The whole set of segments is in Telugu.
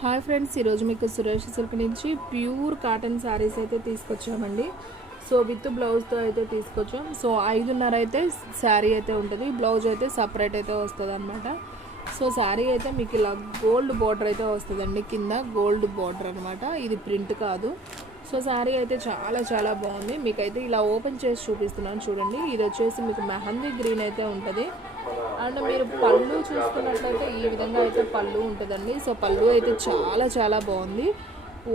హాయ్ ఫ్రెండ్స్, ఈరోజు మీకు సురేష్ సిల్క్ నుంచి ప్యూర్ కాటన్ శారీస్ అయితే తీసుకొచ్చామండి. సో విత్ బ్లౌజ్తో అయితే తీసుకొచ్చాం. సో 5:30 అయితే శారీ అయితే ఉంటుంది. బ్లౌజ్ అయితే సపరేట్ అయితే వస్తుంది అనమాట. సో శారీ అయితే మీకు ఇలా గోల్డ్ బార్డర్ అయితే వస్తుందండి. కింద గోల్డ్ బార్డర్ అనమాట. ఇది ప్రింట్ కాదు. సో శారీ అయితే చాలా చాలా బాగుంది. మీకైతే ఇలా ఓపెన్ చేసి చూపిస్తున్నాను చూడండి. ఇది వచ్చేసి మీకు మెహందీ గ్రీన్ అయితే ఉంటుంది. అండ్ మీరు పళ్ళు చూసుకున్నట్లయితే ఈ విధంగా అయితే పళ్ళు ఉంటుందండి. సో పళ్ళు అయితే చాలా చాలా బాగుంది.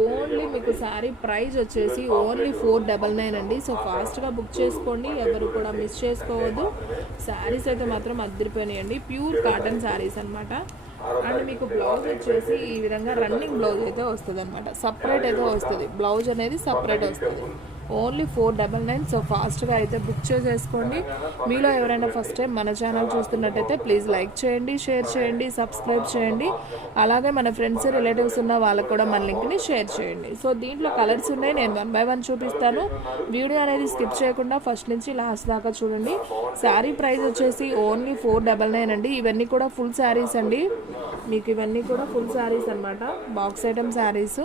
ఓన్లీ మీకు శారీ ప్రైస్ వచ్చేసి ఓన్లీ 499 అండి. సో ఫాస్ట్గా బుక్ చేసుకోండి, ఎవరు కూడా మిస్ చేసుకోవద్దు. శారీస్ అయితే మాత్రం అద్దరిపోయినాయండి. ప్యూర్ కాటన్ శారీస్ అనమాట. అండ్ మీకు బ్లౌజ్ వచ్చేసి ఈ విధంగా రన్నింగ్ బ్లౌజ్ అయితే వస్తుంది అనమాట. సపరేట్ అయితే వస్తుంది, బ్లౌజ్ అనేది సపరేట్ వస్తుంది. ఓన్లీ 499. సో ఫాస్ట్గా అయితే బుక్ చేసేసుకోండి. మీలో ఎవరైనా ఫస్ట్ టైం మన ఛానల్ చూస్తున్నట్టయితే ప్లీజ్ లైక్ చేయండి, షేర్ చేయండి, సబ్స్క్రైబ్ చేయండి. అలాగే మన ఫ్రెండ్స్ రిలేటివ్స్ ఉన్న వాళ్ళకు కూడా మన లింక్ని షేర్ చేయండి. సో దీంట్లో కలర్స్ ఉన్నాయి, నేను 1 by 1 చూపిస్తాను. వీడియో అనేది స్కిప్ చేయకుండా ఫస్ట్ నుంచి లాస్ట్ దాకా చూడండి. శారీ ప్రైస్ వచ్చేసి ఓన్లీ 499 అండి. ఇవన్నీ కూడా ఫుల్ శారీస్ అండి. మీకు ఇవన్నీ కూడా ఫుల్ శారీస్ అనమాట, బాక్స్ ఐటమ్ శారీస్.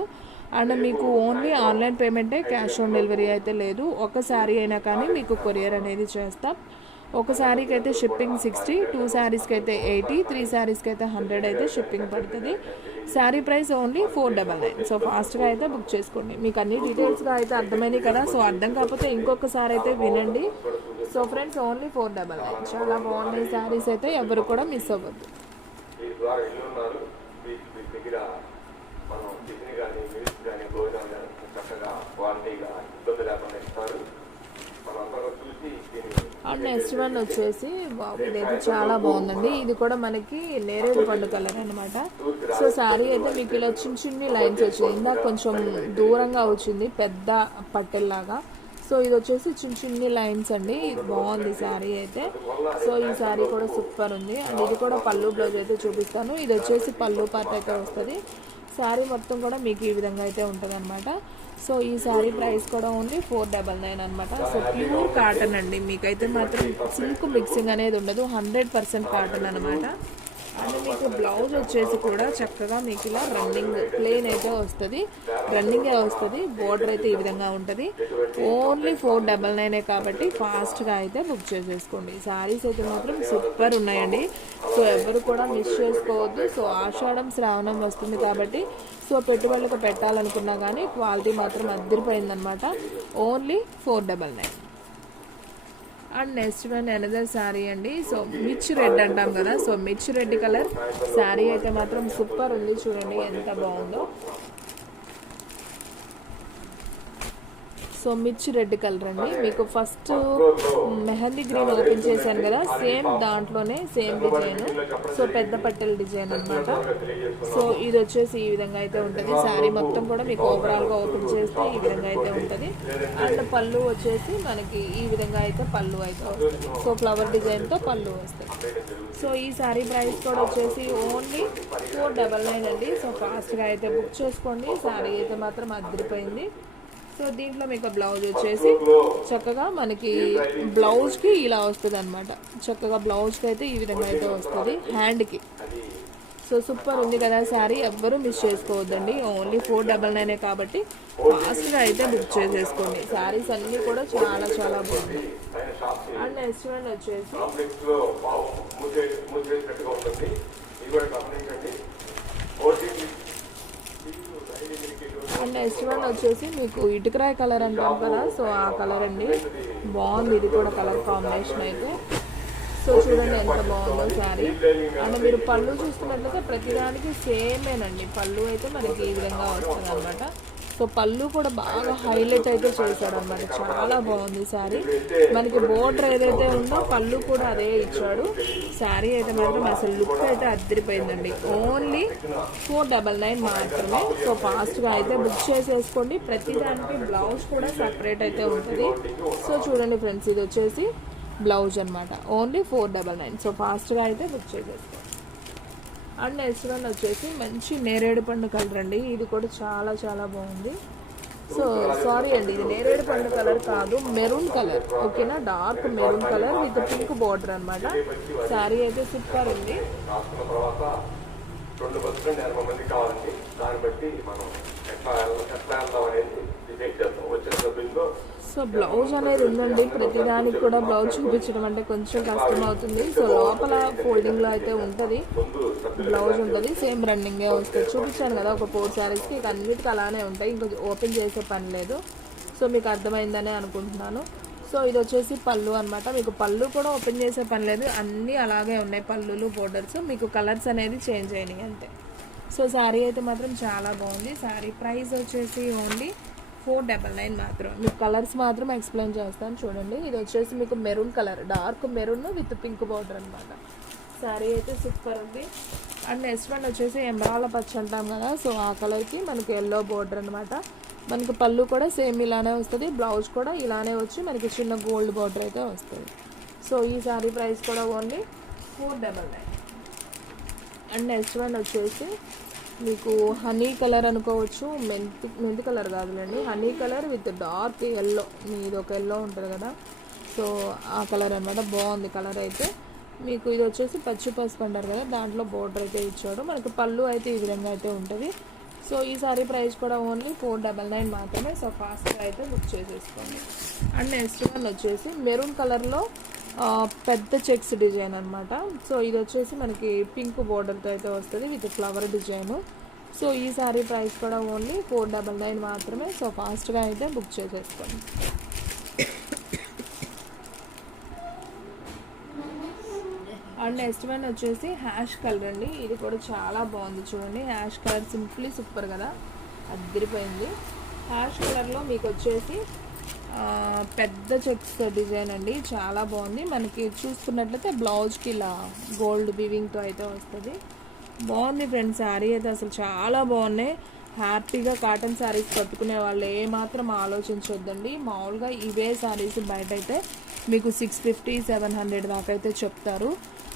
అండ్ మీకు ఓన్లీ ఆన్లైన్ పేమెంటే, క్యాష్ ఆన్ డెలివరీ అయితే లేదు. ఒక శారీ అయినా కానీ మీకు కొరియర్ అనేది చేస్తాం. ఒక శారీకి అయితే షిప్పింగ్ 60, 2 శారీస్కి అయితే 80, 3 శారీస్కి అయితే 100 అయితే షిప్పింగ్ పడుతుంది. Sari price only 499. సో ఫాస్ట్గా అయితే బుక్ చేసుకోండి. మీకు అన్ని డీటెయిల్స్గా అయితే అర్థమైనాయి కదా. సో అర్థం కాకపోతే ఇంకొకసారి అయితే వినండి. So friends only 499. చాలా బాగున్నాయి శారీస్ అయితే, ఎవరు కూడా మిస్ అవ్వద్దు. మనం టిఫిన్ కానీ మిల్క్ కానీ భోజనం కానీ చక్కగా క్వాలిటీగా ఇబ్బంది లేకుండా ఇస్తారు. మనందరూ చూసి అండ్ నెక్స్ట్ వన్ వచ్చేసి ఇదైతే చాలా బాగుందండి. ఇది కూడా మనకి నేరేడు పండు కలర్ అనమాట. సో శారీ అయితే మీకు ఇలా చిన్న చిన్ని లైన్స్ వచ్చింది. ఇందాక కొంచెం దూరంగా వచ్చింది పెద్ద పట్టెల్లాగా. సో ఇది వచ్చేసి చిన్న చిన్ని లైన్స్ అండి. బాగుంది శారీ అయితే. సో ఈ శారీ కూడా సూపర్ ఉంది. అండ్ ఇది కూడా పళ్ళు బ్లౌజ్ అయితే చూపిస్తాను. ఇది వచ్చేసి పళ్ళు పార్ట్ అయితే వస్తుంది. శారీ మొత్తం కూడా మీకు ఈ విధంగా అయితే ఉంటుంది అనమాట. సో ఈ శారీ ప్రైస్ కూడా ఓన్లీ 499 అనమాట. సో ప్యూర్ కాటన్ అండి. మీకైతే మాత్రం సిల్క్ మిక్సింగ్ అనేది ఉండదు, 100% కాటన్ అనమాట. అండ్ మీకు బ్లౌజ్ వచ్చేసి కూడా చక్కగా మీకు ఇలా రన్నింగ్ ప్లెయిన్ అయితే వస్తుంది, రన్నింగే వస్తుంది. బోర్డర్ అయితే ఈ విధంగా ఉంటుంది. ఓన్లీ 499 కాబట్టి ఫాస్ట్గా అయితే బుక్ చేసేసుకోండి. శారీస్ అయితే మాత్రం సూపర్ ఉన్నాయండి. సో ఎవరు కూడా మిస్ చేసుకోవద్దు. సో ఆషాఢం శ్రావణం వస్తుంది కాబట్టి సో పెట్టుబడులకు పెట్టాలనుకున్నా కానీ క్వాలిటీ మాత్రం అద్దరిపోయిందనమాట. Only 499. And next one another sari అండి. సో మిర్చి రెడ్ అంటాం కదా. సో మిర్చి రెడ్ కలర్ శారీ అయితే మాత్రం సూపర్ ఉంది. చూడండి ఎంత బాగుందో. సో మిర్చి రెడ్ కలర్ అండి. మీకు ఫస్ట్ మెహందీ గ్రీన్ ఓపెన్ చేశాను కదా, సేమ్ దాంట్లోనే సేమ్ డిజైన్. సో పెద్ద పట్టెల డిజైన్ అనమాట. సో ఇది వచ్చేసి ఈ విధంగా అయితే ఉంటుంది. శారీ మొత్తం కూడా మీకు ఓవరాల్గా ఓపెన్ చేస్తే ఈ విధంగా అయితే ఉంటుంది. అండ్ పళ్ళు వచ్చేసి మనకి ఈ విధంగా అయితే పళ్ళు అయితే వస్తుంది. సో ఫ్లవర్ డిజైన్తో పళ్ళు వస్తుంది. సో ఈ శారీ ప్రైస్ కూడా వచ్చేసి ఓన్లీ 499 అండి. సో ఫాస్ట్గా అయితే బుక్ చేసుకోండి. శారీ అయితే మాత్రం అద్దరిపోయింది. సో దీంట్లో మీకు బ్లౌజ్ వచ్చేసి చక్కగా మనకి బ్లౌజ్కి ఇలా వస్తుంది అనమాట. చక్కగా బ్లౌజ్కి అయితే ఈ విధంగా అయితే వస్తుంది హ్యాండ్కి. సో సూపర్ ఉంది కదా శారీ, ఎవ్వరూ మిస్ చేసుకోవద్దండి. ఓన్లీ 499 కాబట్టి ఫాస్ట్గా అయితే బుక్ చేసేసుకోండి. శారీస్ అన్నీ కూడా చాలా చాలా బాగున్నాయి. అండ్ నెక్స్ట్ వన్ వచ్చేసి అండ్ నెక్స్ట్ వన్ వచ్చేసి మీకు ఇటుకరాయ కలర్ అంటాం కదా. సో ఆ కలర్ అండి, బాగుంది. ఇది కూడా కలర్ కాంబినేషన్ అయితే. సో చూడండి ఎంత బాగుందో శారీ. అండ్ మీరు పళ్ళు చూసుకున్నట్లయితే ప్రతిదానికి సేమేనండి. పళ్ళు అయితే మనకి ఈ విధంగా వస్తుంది అనమాట. సో పళ్ళు కూడా బాగా హైలైట్ అయితే చేశాడు అనమాట. చాలా బాగుంది శారీ. మనకి బోర్డర్ ఏదైతే ఉందో పళ్ళు కూడా అదే ఇచ్చాడు. శారీ అయితే మాత్రం అసలు లుక్ అయితే అద్దరిపోయిందండి. ఓన్లీ 499 మాత్రమే. సో ఫాస్ట్గా అయితే బుక్ చేసేసుకోండి. ప్రతిదానికి బ్లౌజ్ కూడా సపరేట్ అయితే ఉంటుంది. సో చూడండి ఫ్రెండ్స్, ఇది వచ్చేసి బ్లౌజ్ అనమాట. ఓన్లీ 499. సో ఫాస్ట్గా అయితే బుక్ చేసేసుకోండి. అండ్ నెక్స్ట్ వన్ వచ్చేసి మంచి నేరేడు పండు కలర్ అండి. ఇది కూడా చాలా చాలా బాగుంది. సో సారీ అండి, ఇది నేరేడు పండు కలర్ కాదు, మెరూన్ కలర్. ఓకేనా, dark maroon colour with pink border అనమాట. శారీ అయితే సూపర్ ఉంది. అండ్ నెక్స్ట్ వన్ వచ్చేసి మీకు ఇటుకరాయ కలర్ అంటాం కదా. సో ఆ కలర్ అండి, బాగుంది. ఇది కూడా కలర్ కాంబినేషన్ అయితే. సో చూడండి ఎంత బాగుందో శారీ. 2 బస్సులు 80 మంది కావాలండి. దాన్ని బట్టి మనం ఎట్లా వెళ్దాం అనేది డిసైడ్ చేద్దాం. వచ్చిన సభ్యుల్లో సో బ్లౌజ్ అనేది ఉందండి, ప్రతిదానికి కూడా బ్లౌజ్ చూపించడం అంటే కొంచెం కష్టం అవుతుంది. సో లోపల ఫోల్డింగ్లో అయితే ఉంటుంది, బ్లౌజ్ ఉంటుంది, సేమ్ రన్నింగే వస్తుంది. చూపించాను కదా ఒక 4 శారీస్కి, ఇక అన్నిటికీ అలానే ఉంటాయి, ఇంకా ఓపెన్ చేసే పని లేదు. సో మీకు అర్థమైందనే అనుకుంటున్నాను. సో ఇది వచ్చేసి పళ్ళు అనమాట. మీకు పళ్ళు కూడా ఓపెన్ చేసే పని లేదు, అన్నీ అలాగే ఉన్నాయి పళ్ళులు, బోర్డర్స్. మీకు కలర్స్ అనేది చేంజ్ అయినాయి అంతే. సో శారీ అయితే మాత్రం చాలా బాగుంది. శారీ ప్రైస్ వచ్చేసి ఓన్లీ 499 మాత్రం. మీకు కలర్స్ మాత్రం ఎక్స్ప్లెయిన్ చేస్తాను చూడండి. ఇది వచ్చేసి మీకు maroon colour, dark maroon with pink border అనమాట. శారీ అయితే సూపర్ ఉంది. అండ్ నెక్స్ట్ వన్ వచ్చేసి ఎమరాల పచ్చ అంటాం కదా, సో ఆ కలర్కి మనకి ఎల్లో బార్డర్ అనమాట. మనకి పళ్ళు కూడా సేమ్ ఇలానే వస్తుంది, బ్లౌజ్ కూడా ఇలానే వచ్చి మనకి చిన్న గోల్డ్ బార్డర్ అయితే వస్తుంది. సో ఈ శారీ ప్రైస్ కూడా ఓన్లీ 499. అండ్ నెక్స్ట్ వన్ వచ్చేసి మీకు హనీ కలర్ అనుకోవచ్చు, మెంతి కలర్ కాదులేండి, honey colour with dark yellow. ఇది ఒక ఎల్లో ఉంటుంది కదా, సో ఆ కలర్ అనమాట. బాగుంది కలర్ అయితే. మీకు ఇది వచ్చేసి పచ్చి పసుపు అంటారు కదా, దాంట్లో బోర్డర్ అయితే ఇచ్చాడు. మనకి పళ్ళు అయితే ఈ విధంగా అయితే ఉంటుంది. సో ఈ సారీ ప్రైస్ కూడా ఓన్లీ 499 మాత్రమే. సో ఫాస్ట్గా అయితే బుక్ చేసేసుకోండి. అండ్ నెక్స్ట్ వన్ వచ్చేసి మెరూన్ కలర్లో పెద్ద చెక్స్ డిజైన్ అనమాట. సో ఇది వచ్చేసి మనకి పింక్ బోర్డర్తో అయితే వస్తుంది విత్ ఫ్లవర్ డిజైన్. సో ఈ సారీ ప్రైస్ కూడా ఓన్లీ 499 మాత్రమే. సో ఫాస్ట్గా అయితే బుక్ చేసేసుకోండి. అండ్ నెక్స్ట్ వన్ వచ్చేసి హ్యాష్ కలర్ అండి. ఇది కూడా చాలా బాగుంది చూడండి. హ్యాష్ కలర్ సింప్లీ సూపర్ కదా, అదిరిపోయింది. హ్యాష్ కలర్లో మీకు వచ్చేసి పెద్ద చెక్స్ డిజైన్ అండి, చాలా బాగుంది. మనకి చూసుకున్నట్లయితే బ్లౌజ్కి ఇలా గోల్డ్ వీవింగ్తో అయితే వస్తుంది. బాగుంది ఫ్రెండ్స్. శారీ అయితే అసలు చాలా బాగున్నాయి. హ్యాపీగా కాటన్ శారీస్ కట్టుకునే వాళ్ళు ఏమాత్రం ఆలోచించొద్దండి. మామూలుగా ఇవే శారీస్ బయట అయితే మీకు 650-700 దాకా అయితే చెప్తారు.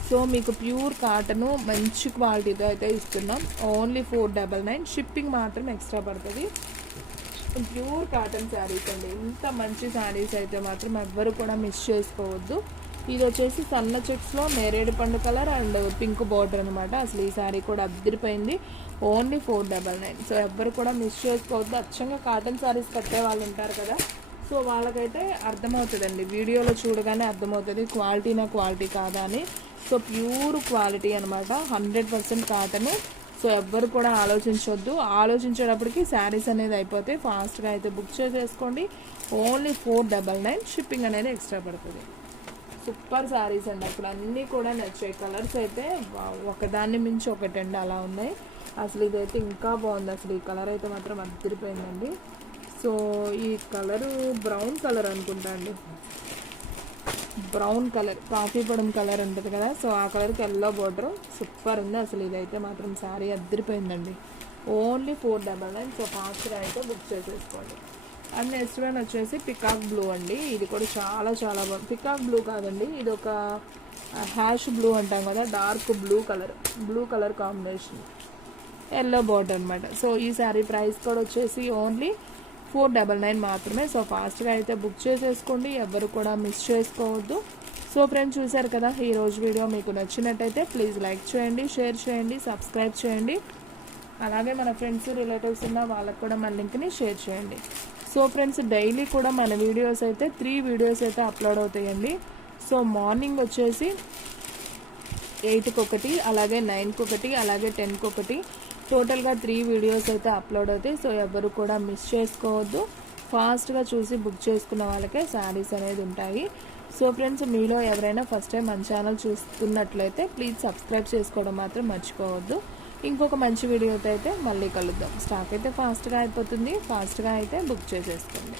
సో మీకు ప్యూర్ కాటను మంచి క్వాలిటీతో అయితే ఇస్తున్నాం. ఓన్లీ 499. షిప్పింగ్ మాత్రం ఎక్స్ట్రా పడుతుంది. ప్యూర్ కాటన్ శారీస్ అండి. ఇంత మంచి శారీస్ అయితే మాత్రం ఎవ్వరు కూడా మిస్ చేసుకోవద్దు. ఇది వచ్చేసి సన్న చెక్స్లో నేరేడు పండు కలర్ అండ్ పింక్ బార్డర్ అనమాట. అసలు ఈ శారీ కూడా అద్దరిపోయింది. ఓన్లీ 499. సో ఎవ్వరు కూడా మిస్ చేసుకోవద్దు. అచ్చంగా కాటన్ శారీస్ కట్టే వాళ్ళు ఉంటారు కదా, సో వాళ్ళకైతే అర్థమవుతుందండి, వీడియోలో చూడగానే అర్థమవుతుంది క్వాలిటీ కాదా అని. సో ప్యూర్ క్వాలిటీ అనమాట, 100% కాటన్. సో ఎవ్వరు కూడా ఆలోచించొద్దు. ఆలోచించేటప్పటికి శారీస్ అనేది అయిపోతే ఫాస్ట్గా అయితే బుక్ చేసేసుకోండి. ఓన్లీ 499. షిప్పింగ్ అనేది ఎక్స్ట్రా పడుతుంది. సూపర్ శారీస్ అండి. అసలు అన్నీ కూడా నచ్చాయి. కలర్స్ అయితే ఒకదాన్ని మించి ఒకటండి అలా ఉన్నాయి. అసలు ఇదైతే ఇంకా బాగుంది. అసలు ఈ కలర్ అయితే మాత్రం అదిరిపోయిందండి. సో ఈ కలరు బ్రౌన్ కలర్ అనుకుంటా అండి, బ్రౌన్ కలర్, కాఫీ పొడం కలర్ ఉంటుంది కదా, సో ఆ కలర్కి ఎల్లో బార్డర్ సూపర్ ఉంది. అసలు ఇదైతే మాత్రం శారీ అద్దరిపోయిందండి. ఓన్లీ 499. సో ఫాస్ట్గా అయితే బుక్ చేసేసుకోండి. అండ్ నెక్స్ట్ వన్ వచ్చేసి పికాక్ బ్లూ అండి. ఇది కూడా చాలా చాలా బాగుంది. పికాక్ బ్లూ కాదండి, ఇది ఒక హ్యాష్ బ్లూ అంటాం కదా, dark blue colour combination, yellow border అనమాట. సో ఈ శారీ ప్రైస్ కూడా వచ్చేసి ఓన్లీ 499 మాత్రమే. సో ఫాస్ట్గా అయితే బుక్ చేసేసుకోండి. ఎవరు కూడా మిస్ చేసుకోవద్దు. సో ఫ్రెండ్స్ చూసారు కదా, ఈరోజు వీడియో మీకు నచ్చినట్టయితే ప్లీజ్ లైక్ చేయండి, షేర్ చేయండి, సబ్స్క్రైబ్ చేయండి. అలాగే మన ఫ్రెండ్స్ రిలేటివ్స్ ఉన్న వాళ్ళకు కూడా మన లింక్ని షేర్ చేయండి. సో ఫ్రెండ్స్ డైలీ కూడా మన వీడియోస్ అయితే 3 వీడియోస్ అయితే అప్లోడ్ అవుతాయండి. సో మార్నింగ్ వచ్చేసి 8కి ఒకటి, అలాగే 9కి ఒకటి, అలాగే 10కి ఒకటి, టోటల్గా 3 వీడియోస్ అయితే అప్లోడ్ అవుతాయి. సో ఎవరు కూడా మిస్ చేసుకోవద్దు. ఫాస్ట్గా చూసి బుక్ చేసుకున్న వాళ్ళకే శారీస్ అనేది ఉంటాయి. సో ఫ్రెండ్స్ మీలో ఎవరైనా ఫస్ట్ టైం మన ఛానల్ చూస్తున్నట్లయితే ప్లీజ్ సబ్స్క్రైబ్ చేసుకోవడం మాత్రం మర్చిపోవద్దు. ఇంకొక మంచి వీడియోతో అయితే మళ్ళీ కలుద్దాం. స్టాక్ అయితే ఫాస్ట్గా అయిపోతుంది. ఫాస్ట్గా అయితే బుక్ చేసేసుకోండి.